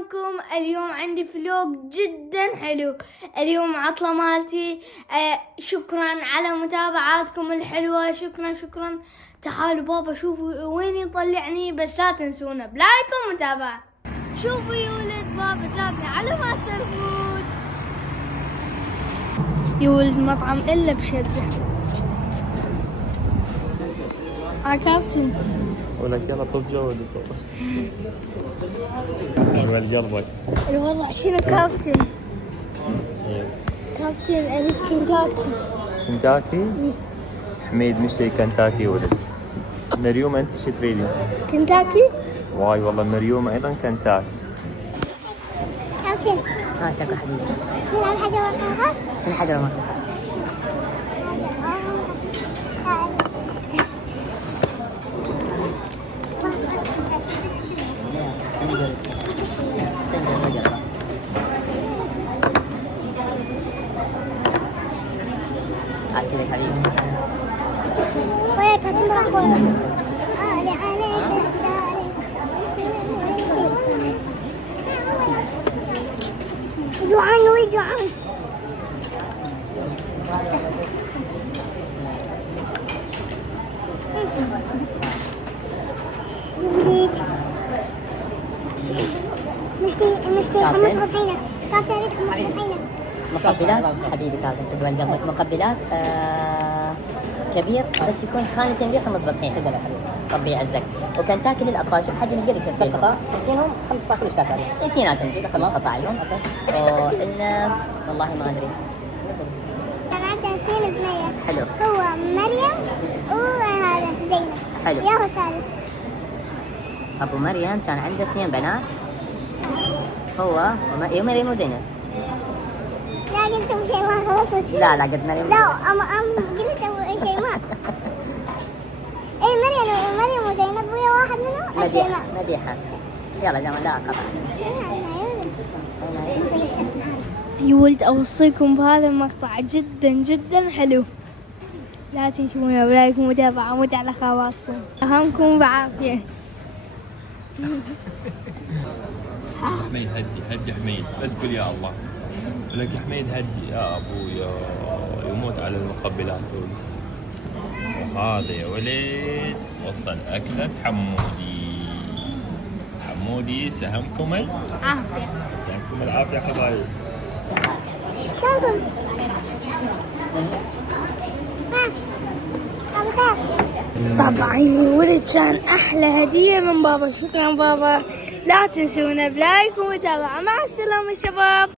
شلونكم؟ اليوم عندي فلوق جدا حلو. اليوم عطلة مالتي. شكرا على متابعاتكم الحلوة. شكرا. تعالوا بابا شوفوا وين يطلعني، بس لا تنسونا بلايك ومتابعة. شوفوا يا ولد، بابا جابني على ماستر فود. يا ولد مطعم إلا بشدة. كابتن ولك يلا طب جودي طب عمل قلبك الوضع شنو كابتن؟ كابتن أريد كنتاكي؟ حميد مشتري كنتاكي ولد. مريوم انت شو تريدين؟ كنتاكي؟ واي والله مريوم ايضا كنتاكي. كابتن ماشي حبيبي. نلعب حجر ورقة من حجر ورقة. عشرة حبيبي. وياك هتنقل. جوعان. مشتي حمص بطحينة. كابتن أريد حمص بطحينة. مقبلات حبيبي كابتن تقبل قلبك. مقبلات كبير بس يكون خانتين بيه حمص بطحين. تقبل يا حبيبي ربي يعزك. وكنتاكي للاطفال شوف حجم ايش قد يكفي القطع. يكفينهم 5 قطع كلش كافيين. اثنيناتهم نجيب 5 قطع لهم. وإن والله ما ادري. كان عنده 2 بنية. حلو. هو مريم وهذا زينب. حلو. يا هو ثالث. ابو مريم كان عنده 2 بنات. هو مريم وزينب. لا قلتم شيء ما غلطت. لا قد مريم. لا قلت شيء ما. اي مريم وزينب ويا واحد منهم مديحة. مديحة يلا جماعة لا قطع. يا ولد اوصيكم بهذا المقطع جدا حلو. لا تنسونا بلايك ومتابعة وموت على خواتكم. اهمكم بعافية. حميد هدي حميد بس قول يا الله. لك يا حميد هدي يا ابويا يموت على المقبلات. وهذا يا ولد وصل أكلة حمودي سهمكم العافية. سهمكم العافية حبايب. شلونكم؟ طبعا يا ولد كان احلى هدية من بابا. شكرا بابا. لا تنسونا بلايك ومتابعة. مع السلامة شباب.